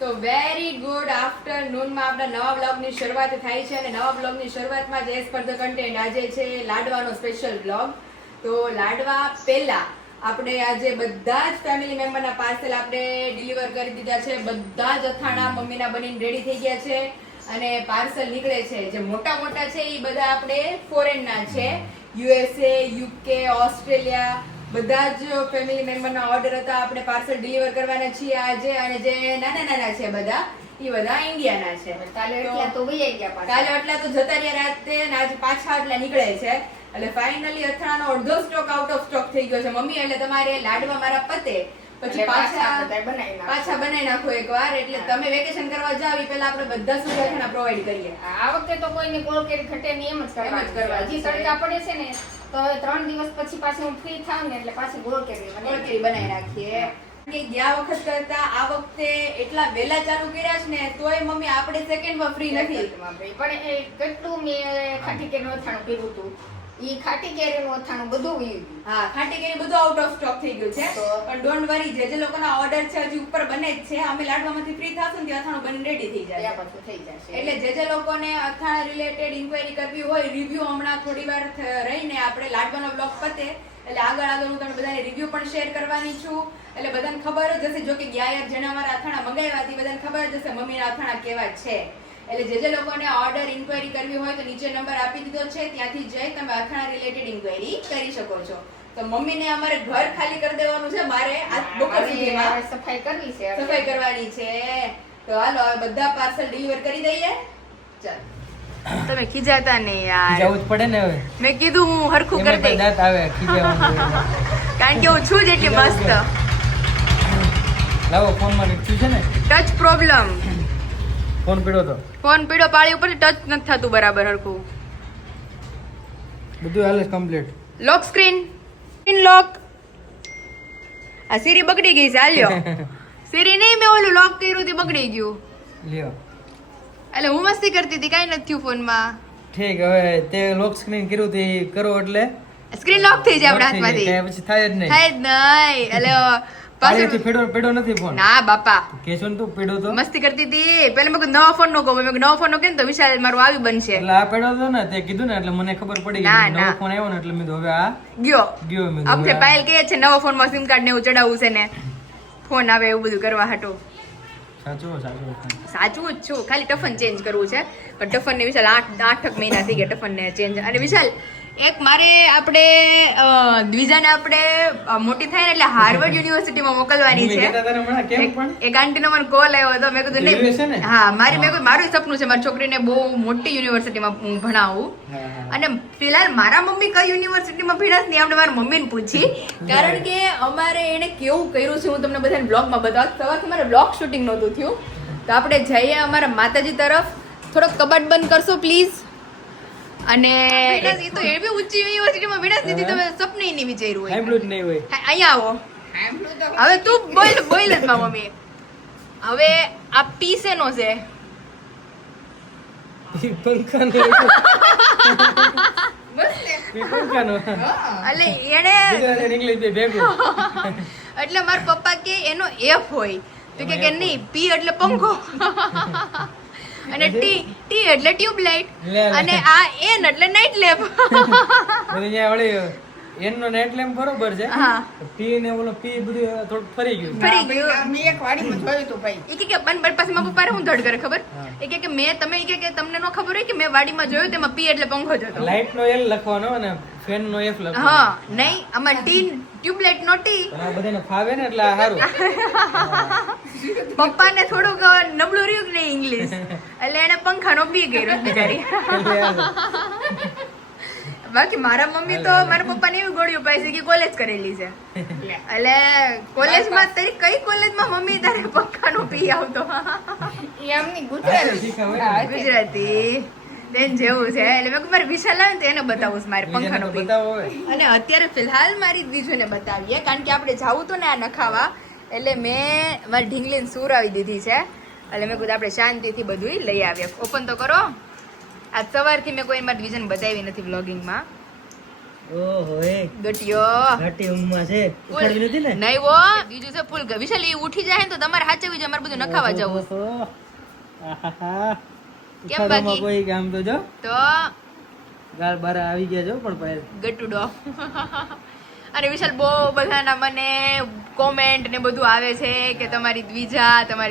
તો very good આફ્ટરનૂનમાં આપણા નવા બ્લોગની શરૂઆત થાય છે અને નવા બ્લોગની શરૂઆતમાં જ એઝ પર ધ કન્ટેન્ટ આજે છે લાડવાનો સ્પેશિયલ બ્લોગ. તો લાડવા પહેલા આપણે આજે બધા જ ફેમિલી મેમ્બરના પાર્સલ આપણે ડિલિવર કરી દીધા છે. બધા જ અથાણા મમ્મીના બનીને રેડી થઈ ગયા છે અને પાર્સલ નીકળે છે. જે મોટા મોટા છે એ બધા આપણે ફોરેનના છે, USA, UK, ઓસ્ટ્રેલિયા બધા જ ફેમિલી મેમ્બરના ઓર્ડર હતા. આપણે પાર્સલ ડિલિવર કરવાના છીએ આજે. અને જે નાના નાના છે બધા એ બધા ઇન્ડિયાના છે. કાલે એટલા તો જતા રહ્યા રાતે અને આજે પાછા એટલા નીકળે છે. એટલે ફાઇનલી અથાણાનો અડધો સ્ટોક આઉટ ઓફ સ્ટોક થઈ ગયો છે મમ્મી. એટલે તમારે લાડવા મારા પતે પછી પાછા બનાવી નાખો એકવાર. એટલે તમે વેકેશન કરવા જાવ એ પહેલા આપણે બધા સુધા અથાણા પ્રોવાઈડ કરીએ. આ વખતે તો કોઈને કોલ કરી ઘટે નહીં, એમ જ કરવા. હજી તડકા પડે છે ને તો હવે 3 દિવસ પછી પાછી હું ફ્રી થાઉં ને એટલે પાછી ગોળ કેરી બનાવી નાખીએ. કે ગયા વખત કરતા આ વખતે એટલા વહેલા ચાલુ કર્યા છે ને તોય મમ્મી આપણે સેકન્ડમાં ફ્રી નથી. પણ એ કેટલું મેં ખાટી કેરીનું અથાણું કર્યું હતું. ઈ ખાટી કેરીનું અથાણું બધું વયું. હા, ખાટી કેરી બધું આઉટ ઓફ સ્ટોક થઈ ગયું છે. પણ ડોન્ટ વરી, જે લોકોના ઓર્ડર છે હજી ઉપર બને જ છે. અમે લાડવામાંથી ફ્રી થાશું ને ત્યાં અથાણું બની રેડી થઈ જાય. પછી થઈ જશે. એટલે જે લોકોને અથાણા રિલેટેડ ઇન્ક્વાયરી કરવી હોય, રિવ્યુ હમણાં થોડી વાર રહીને આપણે લાડવાનો બ્લોગ પતે એટલે આગળ હું તમને બધાને રિવ્યુ પણ શેર કરવાની છું. એટલે બધાને ખબર જ હશે. જો કે ગયા યાર જેના અમારા અથાણા મંગાવ્યા હતી બધાને ખબર જ હશે મમ્મીના અથાણા કેવા છે. એટલે જે લોકોને ઓર્ડર ઇન્ક્વાયરી કરવી હોય તો નીચે નંબર આપી દીધો છે, ત્યાંથી જઈ તમે અથાણા રિલેટેડ ઇન્ક્વાયરી કરી શકો છો. તો મમ્મીને અમારે ઘર ખાલી કરી દેવાનું છે. મારે આ બપોર સુધીમાં સફાઈ કરવી છે, સફાઈ કરવાની છે. તો હાલો હવે બધા પાર્સલ ડિલિવર કરી દઈએ. ચાલ તમે ખીજાતા નહીં યાર. ખીજાવું જ પડે ને હવે. મેં કીધું હું હરખું કરી દઈ. દાંત આવે ખીજાવાનું. કારણ કે હું છું જ એટલી મસ્ત. લાવો ફોન માં નીકળ્યું છે ને ટચ પ્રોબ્લેમ. ફોન પીડો તો ફોન પીડો પાળી ઉપર ટચ નથી થતું બરાબર હરખું. બધું હાલે કમ્પ્લીટ. લોક સ્ક્રીન લોક. આ સીરી બગડી ગઈ છે. હાલ્યો સીરી નહીં, મેં ઓલું લોક કર્યું તે બગડી ગયું. લ્યો એટલે હું મસ્તી કરતી હતી, કાઈ નથી થયું ફોનમાં. ઠીક. હવે તે લોક સ્ક્રીન કર્યું તે કરો એટલે સ્ક્રીન લોક થઈ જાય આપણા હાથમાંથી. પછી થાય જ નહીં. થાય જ નહીં. એટલે પાછળથી પેડો નથી ફોન. ના બાપા, કેશો ને તું પેડો તો મસ્તી કરતી હતી. પેલા મેં નવા ફોન નો કહું, મેં નવો ફોન નો કે તો વિશાલ મારું આવી બનશે. એટલે આ પેડો તો ને તે કીધું ને એટલે મને ખબર પડી ગઈ. નવો ફોન આવ્યો ને એટલે મેં હવે આ ગયો. મેં આપણે પાયલ કહે છે નવો ફોન માં સિમ કાર્ડ ને એવું ચડાવવું છે ને ફોન આવે એવું બધું કરવા હાટું. સાચું જ છું. ખાલી ટફન ચેન્જ કરવું છે. પણ ટફન ને વિશાલ 8 મહિના થઈ ગયા ટફન ને ચેન્જ. અને વિશાલ એક મારે આપણે દ્વિજાને આપણે મોટી થાય ને એટલે હાર્વર્ડ યુનિવર્સિટીમાં મોકલવાની છે. એક આંટીનો મને કોલ આવ્યો હતો. મેં કીધું નહીં, હા મારું સપનું છે મારી છોકરીને બહુ મોટી યુનિવર્સિટીમાં હું ભણાવું. અને ફિલહાલ મારા મમ્મી કઈ યુનિવર્સિટીમાં ભણ્યા નહીં આપણે મારા મમ્મીને પૂછી. કારણ કે અમારે એને કેવું કર્યું છે હું તમને બધાને બ્લોગમાં બતાવું. સવારથી મારે બ્લોગ શૂટિંગ નહોતું થયું તો આપણે જઈએ અમારા માતાજી તરફ. થોડોક કબાટ બંધ કરશો પ્લીઝ. અને એ તો એવી ઊંચી યુનિવર્સિટીમાં ભણ્યા દીધી તમે સપને નહીં વિચાર્યું હોય. અહીંયા આવો. હવે તું બોલ જ માં મમ્મી. હવે આ પી શેનો છે? એટલે મારા પપ્પા કે એનો એફ હોય તો કે નહીં, પી એટલે પંખો અને ટી એટલે ટ્યુબલાઇટ અને આ એન એટલે નાઇટ લેમ્પ. એનો નાઇટ લેમ્પ બરોબર છે. પી ને ઓલો પી બધું થોડું ફરી ગયું. મેં એક વાડીમાં જોયું હતું ભાઈ. એ કે બન પાસે મારા પપ્પાને હું ધડ કરે ખબર. એ કે મેં તમે કે તમને નો ખબર હોય કે મેં વાડીમાં જોયું તેમાં પી એટલે પંખો જ હતો. લાઇટ નો એલ લખવાનો અને ફેન નો એફ લખવાનો. હા નહીં, આમાં ટી ટ્યુબલાઇટ નો ટી. આ બધાને ફાવે ને એટલે સારું. પપ્પાને થોડુંક નબળું રહ્યું કે નહીં ઇંગ્લિશ એટલે એને પંખાનો પી કર્યો બિચારી. બાકી મારા મમ્મી તો મારા પપ્પાને એવી ગોળીઓ પાઈ કે કોલેજ કરેલી છે. એટલે કોલેજમાં તારી કઈ કોલેજમાં મમ્મી તારે પંખાનો પી આવતો? એમની ગુજરાતી બેન જેવું છે. એટલે મેં મારે વિશાલ આવે ને એને બતાવું મારે પંખાનો પી. અને અત્યારે ફિલહાલ મારી બીજુને બતાવીએ કારણ કે આપણે જાવું તો ને આ નખાવા. એટલે મેં મારી ઢીંગલીને સુરાવી દીધી છે. એટલે મેં કીધું આપણે શાંતિથી બધું લઈ આવીએ. ઓપન તો કરો. આજ સવારથી મેં કોઈ મારી વિઝન બતાવી નથી બ્લોગિંગમાં. ઓહો એ ગટિયો ઘાટી ઊંઘમાં છે ઉઠાડવી નથી ને નહીં વો બીજું છે ફૂલ વિશાલ ઈ ઉઠી જાય ને તો તમારે સાચવવી છે અમારે બધું નખાવા જવું ઓહો. આહાહા. કેમ ઉઠાડવામાં બાકી? કોઈ કામ તો જો તો ગાળ બાર આવી ગયા જો પણ પહેલ ગટુડો અને વિશાલ બહુ બધાના મને કોમેન્ટ ને બધું આવે છે કે તમારી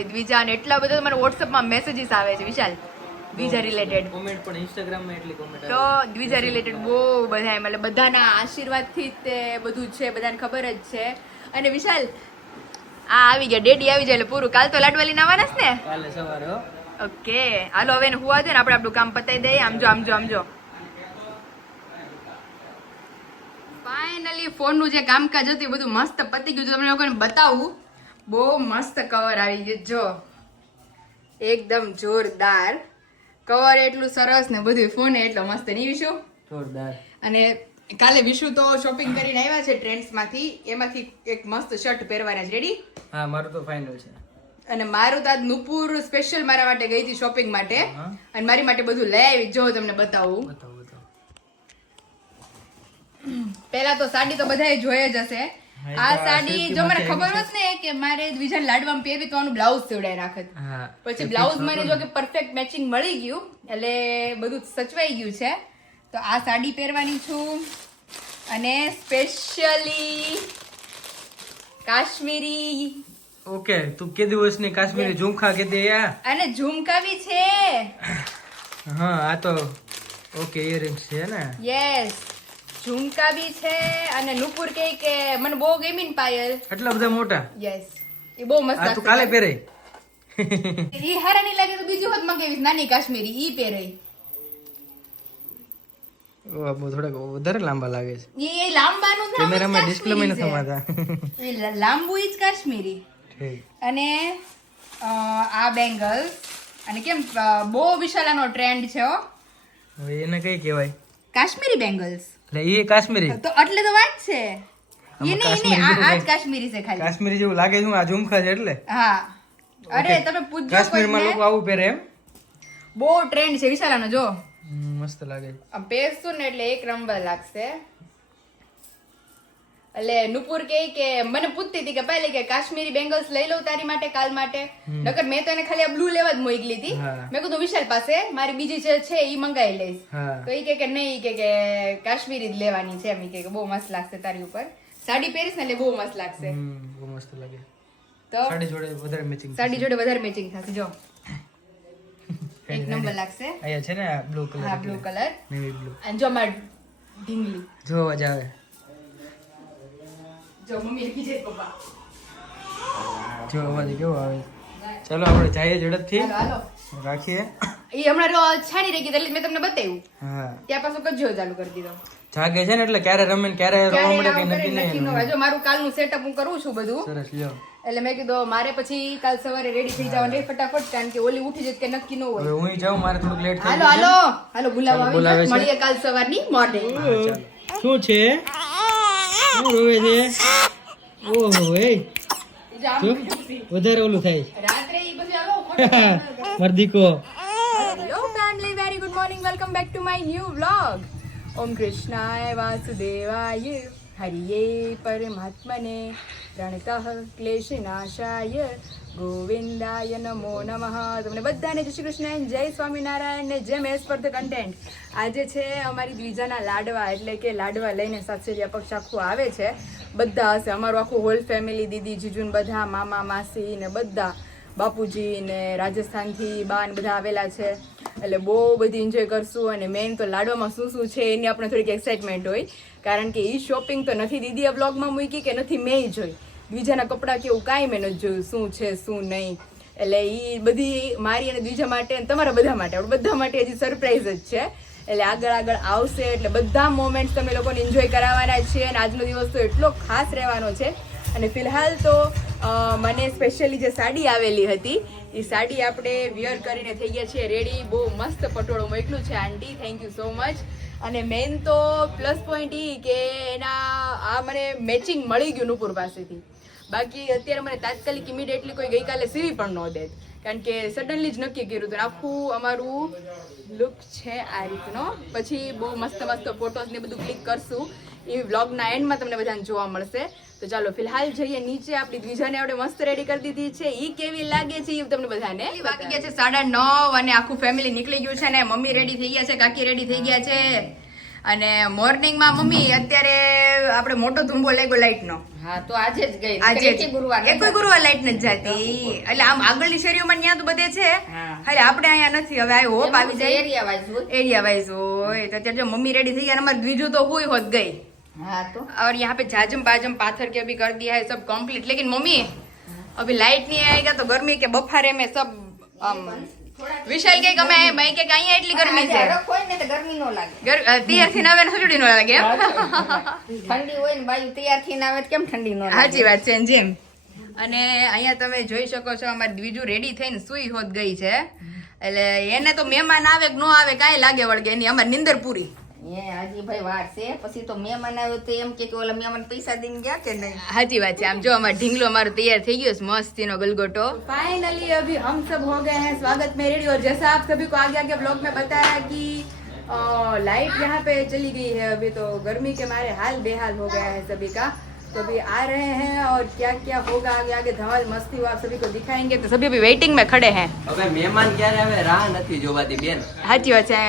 દ્વિજા અને એટલા બધા તમારા વોટ્સઅપમાં મેસેજીસ આવે છે વિશાલ દ્વિજા રિલેટેડ કોમેન્ટ પણ ઇન્સ્ટાગ્રામ માં એટલી કોમેન્ટ તો દ્વિજા રિલેટેડ બહુ બધા મતલબ બધાના આશીર્વાદથી જ તે બધું જ છે બધાને ખબર જ છે અને વિશાલ આ આવી ગયા ડેડી આવી જાય એટલે પૂરું કાલ તો લાડવા લઈને આવવાના જ ને કાલે સવારે હો ઓકે હાલો હવે એને હુવા દે ને આપણે આપણું કામ પતાવી દઈએ આમજો ફાઇનલી ફોનનું જે કામકાજ હતું એ બધું મસ્ત પતી ગયું તમને લોકોને બતાવું બહુ મસ્ત કવર આવી ગયું જો એકદમ જોરદાર કવર એટલું સરસ ને બધું ફોન એટલો મસ્ત નહીં વિશુ જોરદાર અને કાલે વિશુ તો શોપિંગ કરીને આવ્યા છે ટ્રેન્ડ્સમાંથી એમાંથી એક મસ્ત શર્ટ પહેરવાના છે રેડી હા મારું તો ફાઇનલ છે અને મારું તો આજ નુપુર સ્પેશિયલ મારા માટે ગઈ હતી શોપિંગ માટે હા. અને મારી માટે બધું લઈ આવી જો તમને બતાવું બતાવો પહેલા તો સાડી તો બધાએ જોઈ જ હશે હા, એ આ તો આ સાડી silky જો મને માંથી ખબર આવી હોત ને કે મારે બીજાને લાડવામાં પહેરવી તો આનું બ્લાઉઝ સીવડાવી રાખત હા પછી બ્લાઉઝ મને જો કે પરફેક્ટ મેચિંગ મળી ગયું એટલે બધું સચવાઈ ગયું છે તો આ સાડી પહેરવાની છું અને સ્પેશિયલી કાશ્મીરી ઓકે તું કે દિવસની કાશ્મીરી ઝુમખા કે દે યા અને ઝુમકાવી છે હા આ તો ઓકે ઇયરિંગ્સ છે ને યસ ઝુમકા બી છે અને નુપુર કહે કે મને બહુ ગમી ને પાયલ આટલા બધા મોટા યસ એ બહુ મસ્ત આ તું કાલે પહેરે ઈ હારા નહીં લાગે તો બીજી વખત મંગાવીશ નાની કાશ્મીરી ઈ પહેરે બહુ થોડાક વધારે લાંબા લાગે છે એ લાંબાનું ના કેમેરામાં ડિસ્પ્લે માં નથી થવાતા લાંબુ ઈ જ કાશ્મીરી ઠીક અને આ બેંગલ્સ અને કેમ બહુ વિશાલાનો ટ્રેન્ડ છે હો હવે એને કઈ કહેવાય કાશ્મીરી બેંગલ્સ એટલે એ કાશ્મીરી તો એટલે તો વાત છે એને આ જ કાશ્મીરી છે ખાલી કાશ્મીરી જેવું લાગે છે આ ઝુમખા છે એટલે હા અરે તમે પૂછજો કાશ્મીરમાં કોઈને. લોકો આવું પહેરે એમ બહુ ટ્રેન્ડ છે વિશાલાનો જો મસ્ત લાગે છે. આમ પહેરશું ને એટલે એક નંબર લાગશે એટલે નુપુર કે મને પૂછતી હતી કે પહેલે કે કાશ્મીરી બેંગલ્સ લઈ લઉં તારી માટે કાલ માટે નકર મેં તો એને ખાલી આ બ્લુ લેવા જ મોકલી હતી હા. મેં કીધું વિશાલ પાસે મારી બીજી જે છે ઈ મંગાવી લઈશ હા તો ઈ કે નહીં કે કાશ્મીરી જ લેવાની છે એમ ઈ કે બહુ મસ્ત લાગશે તારી ઉપર સાડી પહેરીશ ને એટલે બહુ મસ્ત લાગશે બહુ મસ્ત લાગે તો સાડી જોડે વધારે મેચિંગ સાડી જોડે વધારે મેચિંગ થશે જો એક નંબર લાગશે અહીંયા છે ને બ્લુ કલર હા બ્લુ કલર નેવી બ્લુ અને જો માર ઢીંગલી જો અવાજ આવે જો મમ્મી કીધે પપ્પા જો અવાજ કેવો આવે ચાલો આપણે જઈએ ઝડપથી હાલો હાલો રાખીએ ઈ હમણાં રો છાની રહી ગઈ એટલે મેં તમને બતાવ્યું હા ત્યાં પાછું કજો ચાલુ કરી દીધો જાગે છે ને એટલે ક્યારે રમે ને ક્યારે રોવા મળે કઈ નક્કી નક્કી ન નહીં હોય. જો મારું કાલનું સેટઅપ હું કરું છું બધું સરસ લ્યો એટલે મેં કીધું મારે પછી કાલ સવારે રેડી થઈ જવાનું છે ફટાફટ કારણ કે ઓલી ઉઠી જત કે નક્કી ન હોય હવે હું જાઉં મારે થોડુંક લેટ થઈ હાલો હાલો હાલો બોલાવા ચાલો, બોલાવે આવી છે. મળીએ કાલ સવારની મોર્નિંગ શું છે શું રોવે છે ઓહો એ જો વધારે ઓલું થાય રાત્રે ઈ પછી હાલો ખોટું મર્દીકો hello family very good morning welcome back to my new vlog ઓમ કૃષ્ણાય વાસુદેવાય હરિયે પરમાત્મને પ્રણતઃ ક્લેશનાશાય ગોવિંદાય નમો નમઃ તમને બધાને જય શ્રી કૃષ્ણ and જય સ્વામિનારાયણ ને જેમ એઝ પર ધ કન્ટેન્ટ આજે છે અમારી દ્વિજાના લાડવા એટલે કે લાડવા લઈને સાસરિયા પક્ષ આખું આવે છે બધા હશે અમારું આખું હોલ ફેમિલી દીદી જીજુન બધા મામા માસી ને બધા બાપુજી ને રાજસ્થાનથી બા ને બધા આવેલા છે એટલે બહુ બધી એન્જોય કરશું અને મેઇન તો લાડવામાં શું શું છે એની આપણે થોડીક એક્સાઇટમેન્ટ હોય કારણ કે એ શોપિંગ તો નથી દીદીએ બ્લોગમાં મૂકી કે નથી મેં જોઈ દ્વિજાના કપડાં કેવું કાંઈ મેં નથી જોયું શું છે શું નહીં એટલે એ બધી મારી અને દ્વિજા માટે અને તમારા બધા માટે આપણે બધા માટે હજી સરપ્રાઈઝ જ છે એટલે આગળ આગળ આવશે એટલે બધા મોમેન્ટ્સ તમે લોકોને એન્જોય કરાવવાના છે અને આજનો દિવસ તો એટલો ખાસ રહેવાનો છે અને ફિલહાલ તો મને સ્પેશિયલી જે સાડી આવેલી હતી એ સાડી આપણે વિયર કરીને થઈ ગયા છીએ રેડી બહુ મસ્ત પટોળું મોકલું છે આંટી થેન્ક યુ સો મચ અને મેઇન તો પ્લસ પોઈન્ટ એ કે એના આ મને મેચિંગ મળી ગયું નુપુર પાસેથી બાકી અત્યારે મને તાત્કાલિક ઇમિડિયેટલી કોઈ ગઈકાલે સીવી પણ ન દેત, કારણ કે સડનલી જ નક્કી કર્યું હતું. આખું અમારું લુક છે આ રીતનો. પછી બહુ મસ્ત મસ્ત ફોટોઝ ને બધું ક્લિક કરશું, એ વ્લોગના એન્ડમાં તમને બધાને જોવા મળશે. તો ચાલો ફિલહાલ જઈએ નીચે. આપણી દ્વિજાને આપણે મસ્ત રેડી કરી દીધી છે, એ કેવી લાગે છે એ તમને બધાને. વાગી ગયા છે 9:30 અને આખું ફેમિલી નીકળી ગયું છે ને મમ્મી રેડી થઈ ગયા છે, કાકી રેડી થઈ ગયા છે. અને મોર્નિંગમાં મમ્મી અત્યારે આપણે મોટો ધુંબો લાગ્યો લાઈટનો. હા તો આજે જ ગઈ, આજે જ. કોઈ ગુરુવાર લાઈટ નથી જાતી, એટલે આમ આગળની શેરીઓમાં ત્યાં તો બધે છે, ખાલી આપણે અહીંયા નથી. હવે આઈ હોપ આવી જાય, એરિયા વાઇઝ હોય. તો અત્યારે જો મમ્મી રેડી થઈ ગયા, અમારે બીજું તો હુઈ હોત गई. हाँ तो और यहाँ पे जाजम बाजम पाथर के अभी कर दिया है सब कंप्लीट. लेकिन मम्मी अभी लाइट नहीं आएगा तो गर्मी के बफारे में सब विशाल के गमे मैं के कहीं એટલી ગરમી છે, કોઈ ને તો ગરમી નો લાગે. તૈયાર થઈને આવે ને હજુડી નો લાગે. ઠંડી હોય ને બાજુ તૈયાર થઈને આવે કેમ ઠંડી નો લાગે? સાચી વાત છે જેમ. અને અહીંયા તમે જોઈ શકો છો અમારી બીજું રેડી થઈને સુઈ હોત ગઈ છે. એટલે એને તો મહેમાન આવે કે ન આવે કાંઈ લાગે વળગે, એની અમારી નિંદર પૂરી. હાજી ભાઈ વાર છે. પછી તો મહેમાન આવ્યો તો એમ કે ઓલા મહેમાન પૈસા દઈને ગયા કે નહીં. સાચી વાત છે. આમ જો અમારો ઢીંગલો અમારો તૈયાર થઈ ગયો છે મસ્તીનો ગલગોટો. फाइनली अभी हम सब हो गए हैं स्वागत में रेडी. और जैसा आप सभी को आगे आगे ब्लॉग में बताया कि लाइट यहाँ पे चली गई है अभी, तो गर्मी के मारे हाल बेहाल हो गया है सभी का. तो अभी आ रहे हैं और क्या क्या होगा आगे आगे धमाल मस्ती वो आप सभी को दिखाएंगे. तो सभी अभी वेटिंग में खड़े हैं. હવે મહેમાન ક્યારે આવે રાહ નથી જોવાતી બેન. સાચી વાત છે.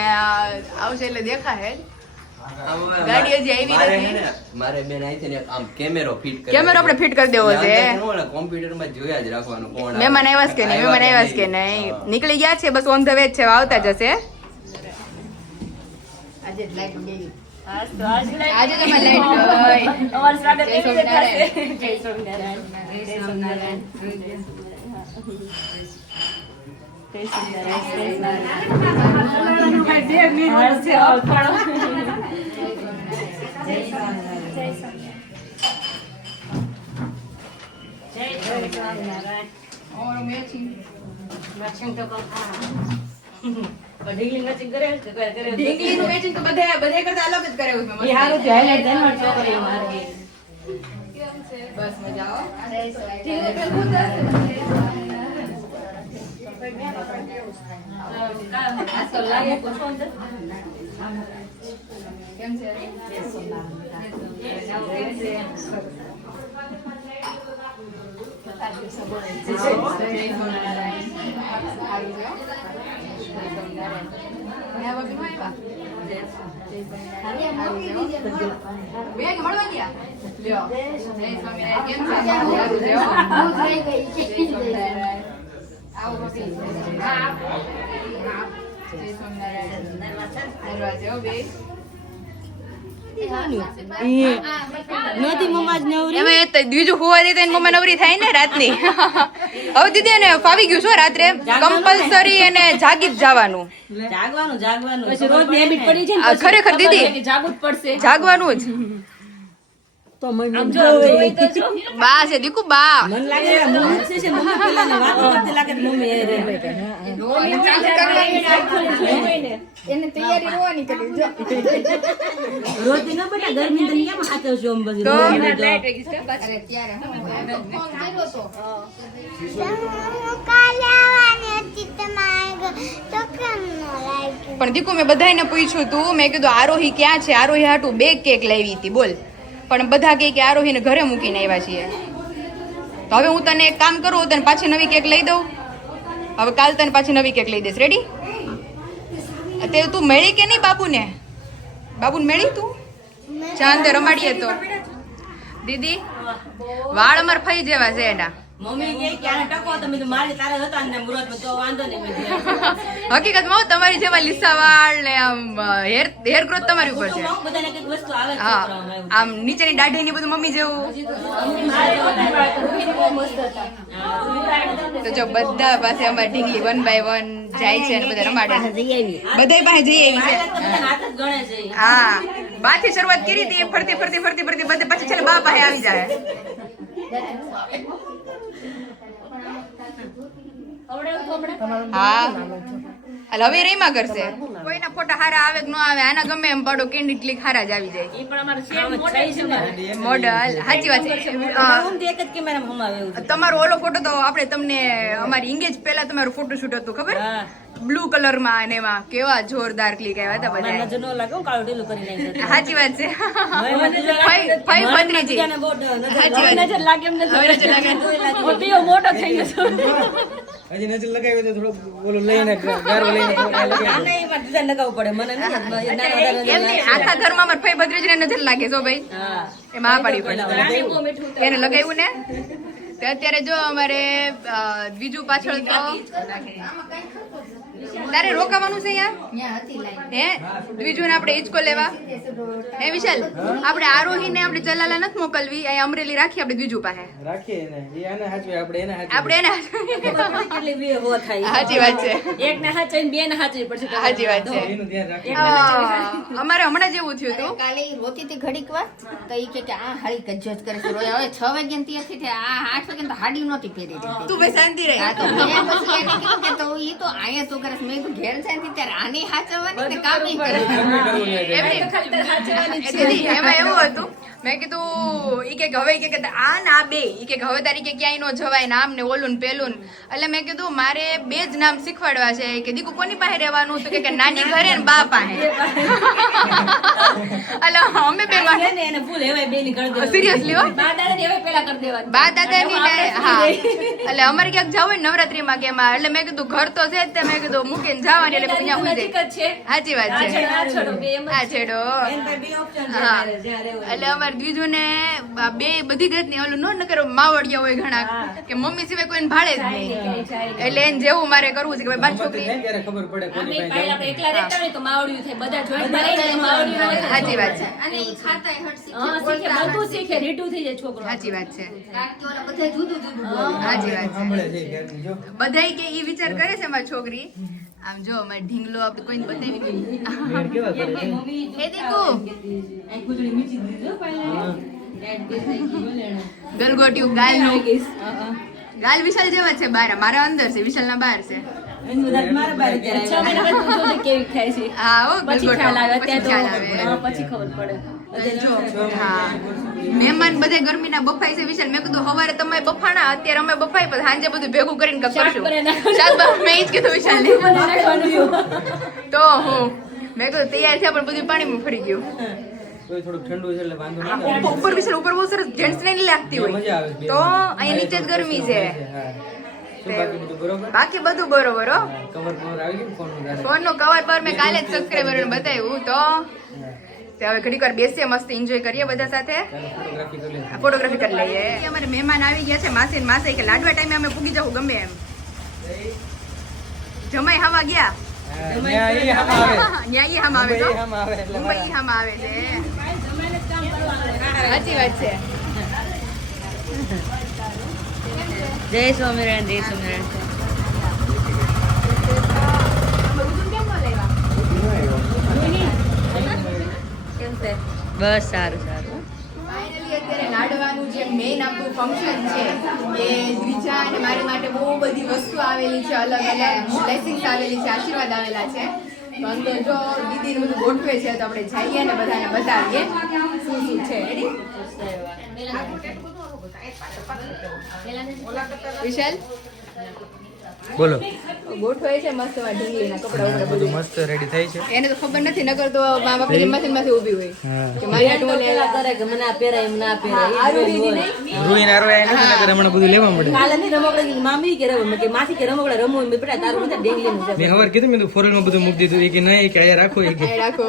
આવશે એટલે દેખા હે. ગાડી હજી આવી નથી. મારે બેન આઈ ને આમ કેમેરો ફિટ કરી, કેમેરો આપણે ફિટ કરી દેવો છે. કોમ્પ્યુટર માં જોયા જ રાખવાનું કોણ મહેમાન આવ્યા છે કે નહીં, મહેમાન આવ્યા છે કે નહીં. નીકળી ગયા છે, બસ ઓન ધ વે છે, આવતા જશે. આજે જ લાઈટ ગઈ. આજે તમે લાઈટ ગઈ. અમારું સ્વાગત જય એવી રીતે સ્વામિનારાયણ. થશે. જય સ્વામિનારાયણ. જય સ્વામિનારાયણ. જય ઢીંગલીનું matching તો બધે કરતા અલગ જ કરાવ્યું છે. એ હારું થયું, highlight થઈને મારી છોકરીઓ મારે. બસ મજા આવે. આ તો લાગે પૂછો અંદર. કેમ છે? બીજું હોવા દે તો મમ્મા નવરી થાય ને રાતની. હવે દીદી એને ફાવી ગયું છો રાત્રે કમ્પલસરી એને જાગી જ જવાનું. જાગવાનું પછી રોજ ની હેબિટ પડી છે ને, ખરેખર દીદી જાગવું જ પડશે. જાગવાનું જ. આમ જો જોઈ તો છો. બા છે દીકુ બા. એને તૈયારી હોવાની કરી જો. તો અરે ત્યારે હું ફોન કર્યો તો. પણ દીકુ મેં બધાને પૂછ્યું તું, મેં કીધું આરોહી ક્યાં છે, આરોહી હાટું 2 કેક લાવી હતી બોલ. પણ બધા કહે કે આરોહીને ઘરે મૂકીને આવ્યા છીએ. તો હવે હું તને એક કામ કરું, તને પાછી નવી કેક લઈ દઉં. હવે કાલ તને પાછી નવી કેક લઈ દઈશ. રેડી? અત્યારે તું મેળી કે નહીં બાબુને? બાબુને મેળી તું? ચાંદે રમાડીએ તો. દીદી વાળ અમાર ફઈ જેવા છે એના. હકીકતમાં તમારી જેવા લીસા વાળ ને આમ હેર ગ્રોથ તમારી ઉપર છે. હા આમ નીચેની દાઢી ની બધું મમ્મી જેવું. તો જો બધા પાસે અમારી ઢીંગલી 1 by 1 જાય છે અને બધા રમાડે છે. બધા પાસે જઈ આવી છે. હા બા થી શરૂઆત કરી હતી, ફરતી ફરતી ફરતી ફરતી બધે પછી છેલ્લે બા પાસે આવી જાય. હા એટલે હવે રેમાં કરશે કોઈના ફોટા હારા આવે કે ન આવે આના ગમે એમ પાડો કેન્ડી ક્લિક હારા જ આવી જાય ઈ પણ અમારે સેમ મોડેલ છે ને મોડલ સાચી વાત છે હું તો એક જ કેમેરામાં હમાવે એવું છે. તમારો ઓલો ફોટો તો આપણે તમને અમારી એંગેજ પહેલા તમારું ફોટોશૂટ હતું ખબર હા બ્લુ કલર માં અને એમાં કેવા જોરદાર ક્લિક આવ્યા હતા મારી બધા નજર ન લાગે હું કાળું ઢીલું કરી નાખ્યું. સાચી વાત છે હવે નજર ફાઈ- ફાઈ મારી ભત્રીજી. બીજાને બહુ નજર સાચી વાત. હવે નજર લાગે એમ નથી. હવે નજર લાગે. હું દીવો મોટો થઈ ગયો છું. હજી નજર લગાવી તો થોડુંક ઓલું લઈને ગારો લઈને થોડુંક આ લગાવી આને એમાં ડિઝાઇન લગાવવું પડે મને નહીં નાના વધારે નજર એમ નહીં, લાગે. આખા ઘરમાં મારા ફાઈ ભત્રીજીને નજર લાગે છો ભાઈ હા એમાં આ પાડી પડી આને બહુ મીઠું ઉતારે. એને લગાવ્યું ને તો અત્યારે જો અમારે બીજું પાછળ તો તારે રોકાવાનું છે અહીંયા હે બીજું ને આપણે હિંચકો લેવા હે વિશાલ આપણે આરોહીને આપણે ચલાલા નથી મોકલવી અહીંયા અમરેલી રાખી આપણે બીજું પાસે રાખીએ એને એ આને હાચવે આપણે એને હાચવે. આપણે એને ખબર પડે કેટલી વે હો થાય. સાચી વાત છે એક ને હાચવીને બે ને હાચવી પડશે. સાચી વાત છે એનું ધ્યાન રાખીએ. અમારે હમણાં જ એવું થયું હતું કાલે ઈ રોતી હતી ઘડીક વાર તો ઈ કે આ હાડી કજ્જો જ કરે છે રોયા હવે 6 વાગ્યા થી હતી આ 8 વાગ્યા તો હાડી નહોતી પહેરી દીધી તું ભાઈ શાંતિ રહે હા તો મેં પછી એને કીધું કે તો ઈ તો આયા તો કરે છે. મેં કીધું ઘેર જાય ને ત્યારે આને હાચવવાની ને કામ ઈ કરે એમ નહીં. ખાલી તારે હાચવવાની એ દીદી, એમાં એવું હતું મેં કીધું ઈ કે હવે ઈ કે આ ના બે ઈ કે હવે તારી કે ક્યાંય નો જવાય નામ ને ઓલું ને પેલું ને. એટલે મેં કીધું મારે બે જ નામ શીખવાડવા છે કે દીકુ કોની પાસે રહેવાનું તો કે નાની ઘરે ને બા પાસે એટલે અમે બે છે ને એને ફૂલ હેવાય બે ની કરી દેવાની. સિરિયસલી હો બા દાદાને હેવાય પેલા કરી દેવાની. બા દાદાની ને હા એટલે અમારે ક્યાંક જવું હોય ને નવરાત્રીમાં કે એમાં એટલે મેં કીધું ઘર તો છે જ તે મેં કીધું મૂકીને જવાની એટલે અહીંયા સુઈ નજીક જ જાય છે. સાચી વાત આ છેડો, આ છે છેડો, બે એમ જ આ છે. છેડો એન પાસે બે option છે હા. ત્યારે જ્યાં રહેવું હોય. એટલે અમારે બીજું ને બે બધી જાતની ઓલું ન કરો માવડિયા હોય ઘણા હા. કે મમ્મી સિવાય કોઈને ભાડે જ જાય નહીં નહીં, જાય નહીં. એટલે એને જેવું મારે કરવું છે કે ભાઈ બાર ગમત છોકરી થાય ત્યારે ખબર પડે કોની અમે પાસે પહેલા આપણે એકલા રહેતા હોય તો માવડિયું થાય. બધા જોઈન્ટમાં રહીને તો માવડિયું ન થાય. સાચી વાત છે અને ઈ ખાતાય હટ હા, શીખે, બધું શીખે, રીઢું થઈ જાય છોકરો. સાચી વાત છે કારણ કે ઓલા બધા જુદું જુદું બોલે. સાચી વાત છે સાંભળે છે ઘરની જો. બધાય કે ઈ વિચાર કરે છે મારી છોકરી આમ જો અમારે ઢીંગલો આપણે કોઈને બતાવી નહીં બેન કેવા કરે છે હે દીકુ આ ખુજડી મીઠી દીધી હો પહેલા. ગલગોટિયું ગાલનું ગાલ વિશાલ જેવા છે બાર મારા અંદર છે વિશાલના બહાર છે એનું બધા મારા બાર અત્યારે 6 મહિના પછી તું જોજે કેવી ખાય છે. હા હો પછી ગલગોટો ખ્યાલ આવે. પછી ખ્યાલ અત્યારે આવે તો હા, પછી ખબર પડે. અને જો હા મહેમાન બધે ગરમીના બફાઈ છે વિશાલ મેં કીધું સવારે તમે બફાણા અત્યારે અમે બફાઈ પછી સાંજે બધું ભેગું કરીને કઈ શાક કરશું બનાવી નાખવાનું. શાક બનાવી- મેં ઈ જ કીધું વિશાલને મને નાખવાનું એવું. તો હું મેં કીધું તૈયાર થયા પણ બધું પાણીમાં ફરી ગયું કોઈ થોડુંક ઠંડુ છે એટલે વાંધો નહીં આવે. ઉપર વિશાલ ઉપર બહુ સરસ જેન્ટ્સ ને લાગતી હોય મજા આવે છે. તો અહીંયા નીચે જ ગરમી છે હા. શું બાકી બધું બરોબર બાકી બધું બરોબર હો કવર કવર આવી ગયું ફોન નું તારે? ફોન નું કવર પર મેં કાલે જ સબસ્ક્રાઈબર બતાવ્યું તો તે હવે ઘડીક વાર બેસીએ મસ્ત એન્જોય કરીએ બધા સાથે ચાલો ફોટોગ્રાફી કરી લઈએ. ફોટોગ્રાફી કરી લઈએ અમારે મહેમાન આવી ગયા છે માસી ને માસી કે લાડવા ટાઈમે અમે પૂગી જવું ગમે એમ જમાઈ હવા ગયા હા, ન્યા ઈ હામે આવે. ન્યાયી હમ આવે તો મુંબઈ હામે આવે એટલે મુંબઈ હમ આવે છે સાચી વાત છે જય સ્વામિનારાયણ, જય સ્વામિનારાયણ. કેમ છે? બસ સારું સારું. ફાઇનલી અત્યારે લાડવાનું જે મેઇન આપણું ફંક્શન છે એ દ્વિજા અને મારી માટે બહુ બધી વસ્તુ આવેલી છે અલગ અલગ બ્લેસિંગ્સ આવેલી છે આશીર્વાદ આવેલા છે તો અંદર જો દીદી બધું ગોઠવે છે તો આપણે જઈએ ને બધાને બતાવીએ શું શું છે રેડી વિશાલ બોલો ગોઠવે છે મસ્ત એમાં ઢીંગલીના કપડા ઉપર બધું મસ્ત રેડી થાય છે એને તો ખબર નથી નકર તો મા બાપની જન્માથી માંથી ઊભી હોય હા. કે મારી તો હાટું પેલા કરે કે મને આ પહેરાય, મને આ પહેરાય. આરુ એ જ દીદી હોય. નહીં રૂઈ ને આરવાય નથી નકર હમણાં બધું લેવા મળે કાલે નહીં રમકડા કીધું, મામી કે રમો કે માસી કે રમકડા રમવું મેં બેટા તારું બધા ડેંગલીનું છે. મેં હવાર કીધું મેં તો ફોરલ માં બધું મૂકી દીધું એ કે નહીં કે આયા રાખો એ કે આ રાખો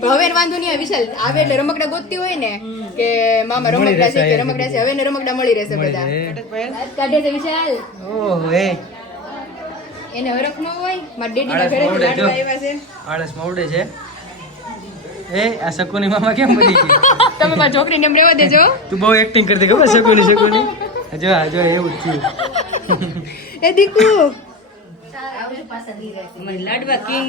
તો હવે વાંધો નહીં આવે વિશાલ આવે એટલે રમકડા ગોતતી હોય ને કે મામા મળી રમકડા છે રહેશે, કે રમકડા છે હવે ને રમકડા મળી રહેશે મળી બધા રહે. દાંત કાઢે છે વિશાલ ઓહો એ એને હરખ ન હોય મારા ડેડીના ઘરે આળસ લાડવા મોવડે આવ્યા છે આળસ મોવડે છે એ આ શકુની મામા કેમ બની ગઈ તમે મારી છોકરીને એમ રહેવા દેજો તું બહુ એક્ટિંગ કરતી ખબર શકુની જો આ જો એવું જ થયું એ દીકુ અમારી લાડવા કિંગ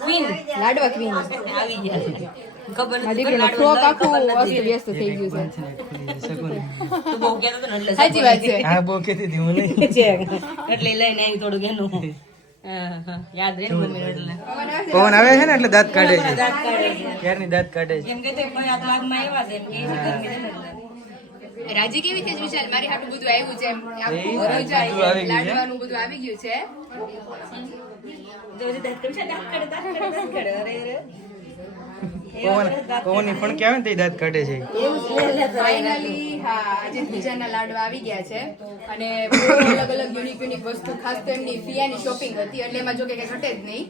ક્વીન લાડવા ક્વીન આવી ગયા. ખબર મારા નથી દીકરીનો ફ્રોક આખું અસ્ત વ્યસ્ત થઈ ગયું છે શકુની તો બહુ કહેતો હતો ને એટલે સાચી વાત છે હા બહુ કહેતી હતી હું નહીં છે એટલે લઈને આવી થોડુંક એનું હા, યાદ રહે ને મમ્મી એટલે પવન આવે છે ને એટલે દાંત કાઢે છે દાંત કાઢે છે ક્યારની દાંત કાઢે છે એમ કે તો કોઈ આ ભાગમાં આવ્યા છે એમ કે છે ગરમી છે ને એટલે. રાજી કેવી છે વિશાલ? મારી હાટું બધું આવ્યું છે એમ આખું એ ભરાઈ જાય, બધું આવી ગયું છે. લાડવાનું બધું આવી ગયું છે. જો દાંત કાઢે છે, દાંત કાઢે, દાંત કાઢે, દાંત કાઢે. અરે અરે પવનની ફણકી આવે ને તો દાંત કાઢે છે એવું જ લે લે તો ફાઇનલી હા આજે પૂજાના લાડવા આવી ગયા છે અને બહુ અલગ અલગ યુનિક વસ્તુ, ખાસ તો એમની ફિયાની શોપિંગ હતી એટલે એમાં જો કે કઈ ઘટે જ નહીં.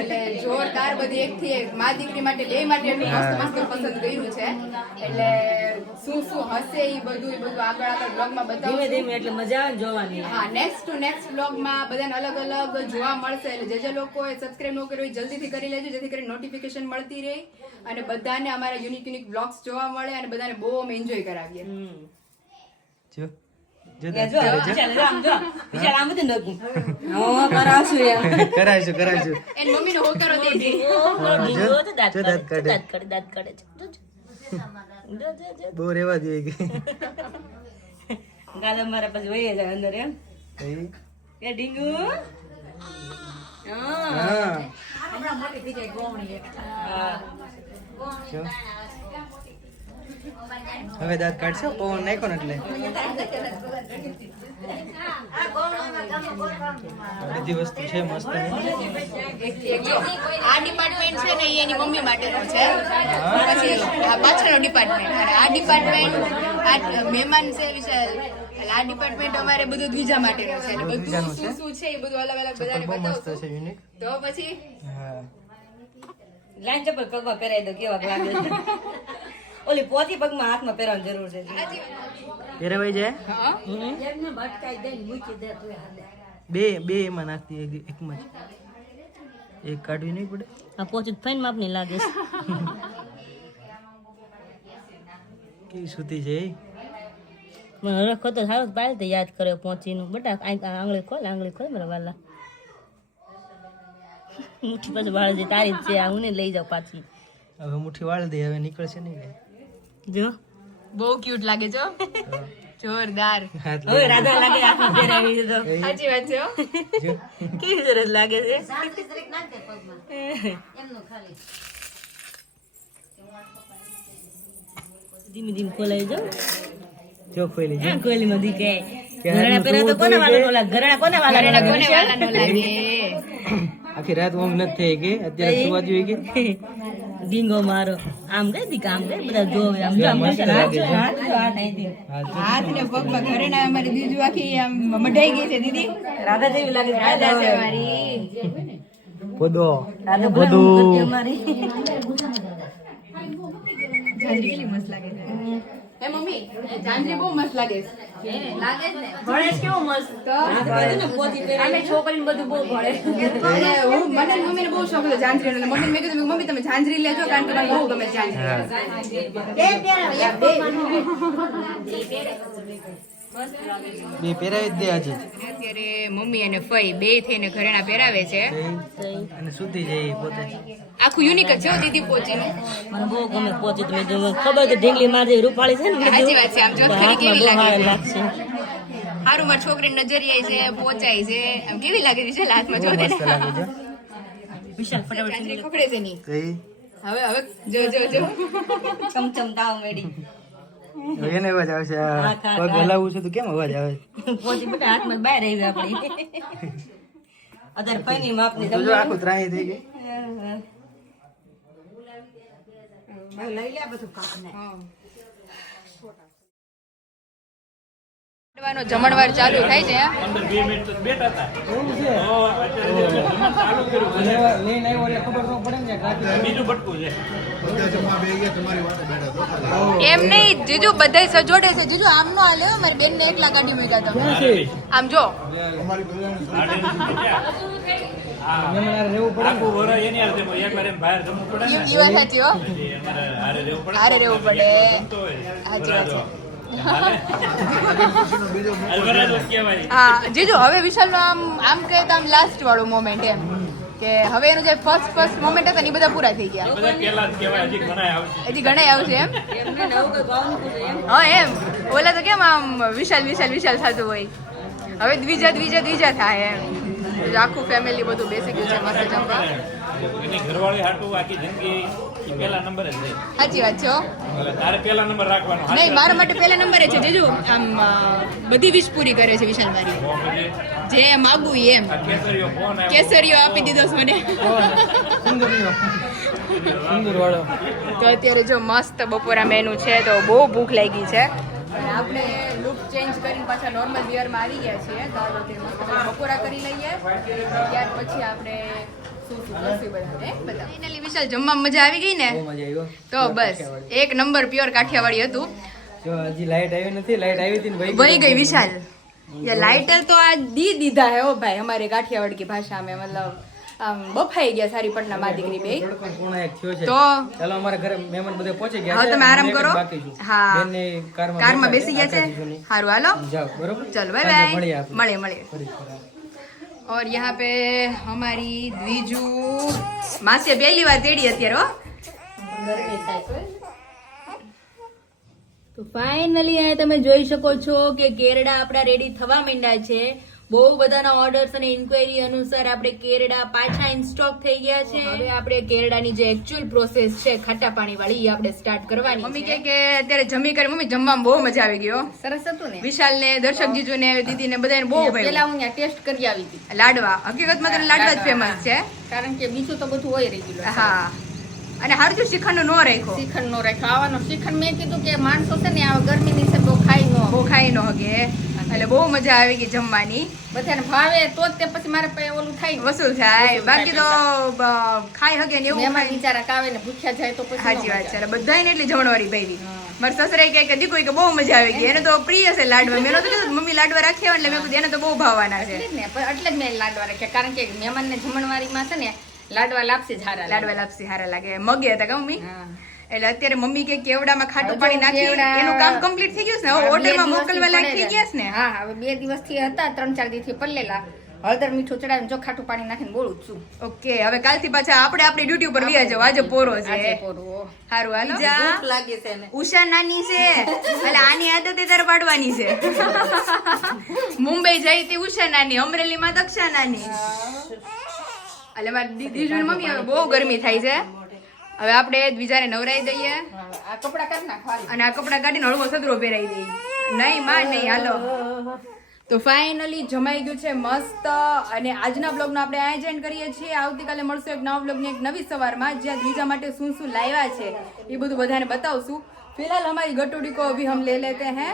એટલે જોરદાર બધી એકથી એક મા દીકરી માટે બે માટે એટલું મસ્ત મસ્ત પસંદ કર્યું છે. એટલે શું શું હશે એ બધું આગળ બ્લોગમાં ધીમે બતાવું. ધીમે એટલે મજા આવે ને જોવાની. હા, નેક્સ્ટ ટુ નેક્સ્ટ બ્લોગમાં બધાને અલગ અલગ જોવા મળશે. એટલે જે લોકોએ સબસ્ક્રાઇબ ન કર્યું હોય જલ્દીથી કરી લેજો, જેથી કરીને નોટિફિકેશન મળતી રહે અને બધાને અમારા યુનિક બ્લોગ્સ જોવા મળે અને બધાને બહુ અમે એન્જોય કરાવીએ. જો જો જો દાંત કાઢે વિચાર આમ જો વિચાર આમ બધું નોકું હું કરાવશું એમ છે કરાવીશું એની મમ્મીનો હોકારો દે છે. ડીંગો તો દાંત જો દાંત કાઢે, કાઢે. દાંત કાઢે છે. જો જો બહુ રેવા દે કે ગાલા મારા પછી વહી જાય અંદર એમ એ ડીંગુ હા હા હમણાં મોટી થઈ જાય ગોમણી હા જો. હવે દાંત કાઢશે પવન નાખ્યો ને એટલે બધી વસ્તુ છે મસ્ત આ ડિપાર્ટમેન્ટ છે ને એ એની મમ્મી માટેનું છે. પછી આ પાછળનો ડિપાર્ટમેન્ટ અને આ ડિપાર્ટમેન્ટ આ મહેમાન છે વિશાલ. એટલે આ ડિપાર્ટમેન્ટ અમારે બધું દ્વિજા માટેનું છે અને બધું દ્વિજાનું છે? શું છે એ બધું અલગ અલગ બધાને બહુ મસ્ત બતાવશું. છે યુનિક તો પછી હા લાઈન ચપ્પલ પગમાં પહેરાવી દો કેવા લાગે છે. ઓલી પોતી પગમાં હાથમાં પહેરવાની જરૂર છે. પહેરવાઈ જાય હા એમને ભટકાઈ દઈને મૂકી દે તું હાલે. બે એમાં નાખતી એકમાં જ એક કાઢવી નહીં પડે આ પોતી ફાઈન માપની લાગે છે. કેવી સુતી છે એ? મને રખો તો સારું પાડે તો યાદ કરે પહોંચીનું બટા આંગળી ખોલ મારા વાલા મુઠ્ઠી પાછું વાળ જે તારી જ છે આ હું ને લઈ જાઉં પાછી હવે મુઠ્ઠી વાળ દે હવે નીકળશે નહીં જો બહુ ક્યુટ લાગે છો. જોરદાર. હાથ હવે રાધા લાગે હાથમાં પહેરાવી દીધો સાચી વાત છે હો. જો કેવી સરસ લાગે છે ધીમે ધીમે ખોલાવી જાઉં જો ખોલી જો કોયલીમાં દીકે ઘરેણા પહેરા તો કોના વાલા ઓલા ઘરેણા કોના વાલા કોને વાલા ન લાગે. આખી રાત ઊંઘ નથી થઈ ગઈ અત્યારે સુવા જોઈએ કે ડીંગો મારો આમ ગઈ દી કામ ગઈ બધા જોવે આમ જો આમ મસ્ત કરશે. લાગે છે. હાથ જો હાથ અહીંથી. હાથ ને પગમાં ઘરેણા અમારી દીદી આખી આમ મઢાઈ ગઈ છે દીદી. રાધા જેવી લાગે છે રાધા છે મારી. પોદો રાધા બધું. ભલા કરતી અમારી જાંજરી મસ્ત લાગે છે. હે મમ્મી જાંજરી બહુ મસ્ત લાગે છે. લાગે છે ને. ગણેશ કેવો મસ્ત તો પોતી પહેરાવી. અમે છોકરીને બધું બહુ ભળે. અને હું મને મમ્મીને બહુ શોખ હતો જાંજરીનો. એટલે મમ્મીને મેં કીધું મમ્મી તમે જાંજરી લેજો કારણ કે મને બહુ ગમે જાંજરી. બે પહેરાવી જ દે આજે અત્યારે મમ્મી અને ફઈ બે થઈને ઘરેણા પહેરાવે છે. અને સુતી જાય પોતે આખું યુનિક જ છે હો દીદી પોચીનું. મને બહુ ગમે પોતી તમે જો ખબર કે ઢીંગલી મારી રૂપાળી છે ને સાચી વાત છે. આમ જો ખરી કેવી બહુ લાગે સારી છે. લાગશે હારું મારી છોકરીને નજરિયાઈ છે પોચાઈ છે આમ કેવી લાગે છે હાથમાં બહુ જોતે મસ્ત લાગે છે વિશાલ ફટાફટ જાંજરી ખખડે છે ની. તો ઈ હવે જો ચમચમ તાવ મેડી હવે એને અવાજ આવશે આ હા, હા, પગ હા. હલાવવું છે તો કેમ અવાજ આવે પોતી બેટા હાથમાં બહાર આવી ગઈ આપણી અત્યારે પૈની માપની તો જો આખું ત્રાહી થઈ ગઈ જમણવાર ચાલુ થાય છે. લઈને આવ્યો એટલે ખબર ન પડે ને એમ નહીં જીજુ બધાય સજોડે છે. જીજુ આમ નો હાલે હો, મારી બેન ને એકલા કાઢી મૂક્યા તમે. આમ જો મહેમાન રહેવું પડે ઈ વાત સાચી હો. હારે રહેવું પડે. સાચી વાત છે. હા જીજુ હવે વિશાલ આમ કહે તો આમ લાસ્ટ વાળું મોમેન્ટ એમ કે હવે એનું જે ફર્સ્ટ મોમેન્ટ હતા ને એ બધા પૂરા થઈ ગયા. હજી ઘણા આવશે એમ. હા એમ ઓલા તો કેમ આમ વિશાલ થતું હોય હવે દ્વિજા થાય એમ. આખું ફેમિલી બધું બેસી ગયું છે મસ્ત જમવા. એની ઘરવાળી હાટું આખી જિંદગી ઈ પહેલા નંબરે જ રહે. સાચી વાત છે હો. એટલે તારે પહેલા નંબર રાખવાનો. નહીં, મારા માટે પહેલા નંબરે છે જીજુ. આમ બધી વિશ પૂરી કરે છે વિશાલ મારી, જે માગું એમ. કેસરીઓ ફોન આવ્યો. કેસરીઓ આપી દીધો છે મને. સુંદર વાળો. તો અત્યારે જો મસ્ત બપોરા મેનુ છે, તો બહુ ભૂખ લાગી છે અને આપણે લુક ચેન્જ કરીને પાછા નોર્મલ બિયરમાં આવી ગયા છીએ. તો આ રીતે મસ્ત બપોરા કરી લઈએ, ત્યાર પછી આપણે ફાઇનલી વિશાલ જમવામાં મજા આવી ગઈ ને? બહુ મજા આવ્યો. તો બસ એક નંબર પ્યોર કાઠિયાવાડી હતું. જો હજી લાઈટ આવી નથી, લાઈટ આવી હતી ને વહી ગઈ વિશાલ. ये लाइटर तो आज दी दीदा है ओ भाई हमारे काठियावाड़ की भाषा में, मतलब બફાઈ ગયા સારી પટના માં દીકરી બે. તો ચાલો અમારા ઘરે મહેમાન બધા પહોંચી ગયા હવે છે. તમે આરામ હું એક જ કરો. બાકી છું. હા, બેનને કારમાં બેસી ગયા છે. સારું હાલો, જાઓ, બરોબર. ચલો બાય સાંજે બાય, મળીએ આપણે. મળીએ. ફરી ફરી. और यहाँ पे हमारी द्विजू मासी पहली बार तेड़ी અત્યારે હો. તો ફાઇનલી અહીંયા તમે જોઈ શકો છો કે કેરડા આપણા રેડી થવા માંડ્યા છે. બહુ બધાના ઓર્ડર્સ અને ઇન્ક્વાયરી અનુસાર આપણે કેરડા પાછા ઇન સ્ટોક થઈ ગયા છે. હવે આપણે કેરડાની જે એકચ્યુઅલ પ્રોસેસ છે ખાટા પાણી વાળી એ આપણે સ્ટાર્ટ કરવાની. મમ્મી કહે કે અત્યારે જમી કરી મમ્મી જમવામાં બહુ મજા આવી ગયો. સરસ હતું ને. વિશાલ ને દર્શક જીજુ ને દીદી ને બધાને બહુ ભાઈ. પેલા હું ત્યાં ટેસ્ટ કરી આવી હતી. લાડવા હકીકતમાં તો લાડવા જ ફેમસ છે, કારણ કે બીજું તો બધું હોય રેગ્યુલર. હા. અને હારજુ શ્રીખંડ નો રાખ્યો, શ્રીખંડ નો રાખ્યો. આવવાનો શ્રીખંડ મેં કીધું કે માણસો છે ને આ ગરમીની છે બહુ ખાઈ નો બહુ ખાઈ નો હગે, એટલે બહુ મજા આવી ગઈ જમવાની. બધાને ભાવે તો જ તે પછી મારે પાસે ઓલું થાય વસૂલ થાય, બાકી તો ખાઈ હગે ને એવું. મહેમાન બિચારા કાવે ને ભૂખ્યા જાય તો પછી સાચી વાત છે. એટલે બધાને એટલી જમણવારી ભાઈ. મારા સસરાએ કહે કે દીકરી કે બહુ મજા આવી ગઈ, એને તો પ્રિય છે લાડવા. મેં તો કીધું મમ્મી લાડવા રાખ્યા એટલે મેં કીધું એને તો બહુ ભાવવાના છે. એટલે જ મેં લાડવા રાખ્યા, કારણ કે મહેમાનને જમણવારીમાં છે ને લાડવા લાપસી જ હારા લાગે. લાડવા લાપસી હારા લાગે. મગે હતા કે મમ્મી? હા. એટલે અત્યારે મમ્મી કે કેવડામાં ખાટું હજુ પાણી નાખી કેવડા- એનું કામ કમ્પ્લીટ થઈ ગયું છે ને? હવે હા, ઓર્ડરમાં 2 મોકલવા દિવસથી લાયક થઈ ગયા છે ને? હા, હવે 2 દિવસથી હતા, 3-4 દિવસથી પલ્લેલા. હળદર મીઠું ચડાવીને જો ખાટું પાણી નાખીને બોલું છું. ઓકે, હવે કાલથી પાછા આપણે આપણી ડ્યુટી ઉપર વ્યા જાવ. આજે પોરો આજે છે. પોરું. હારું હાલો. ભૂખ લાગે છે એને. ઉષા નાની છે એટલે આની આદત તારે પાડવાની છે. મુંબઈ જઈ હતી ઉષા નાની, અમરેલીમાં દક્ષા નાની. એટલે મારી દીદી મમ્મી હવે બહુ ગરમી થાય છે. હવે આપણે દ્વિજાને નવરાઈ દઈએ હા, આ કપડા કાઢ નાખો હાલ. અને આ કપડા કાઢીને હળવો સદરો પહેરાઈ દઈએ. નહીં માં નહીં, હાલો. તો ફાઇનલી જમાઈ ગયું છે મસ્ત. અને આજના બ્લોગનો આપણે અહીંયા જ એન્ડ કરીએ છીએ. આવતીકાલે મળશું એક નવા બ્લોગની એક નવી સવારમાં, જ્યાં દ્વિજા માટે શું શું લાવ્યા છે એ બધું બધાને બતાવશું. फिलहाल हमारी गटोड़ी को अभी हम ले लेते हैं.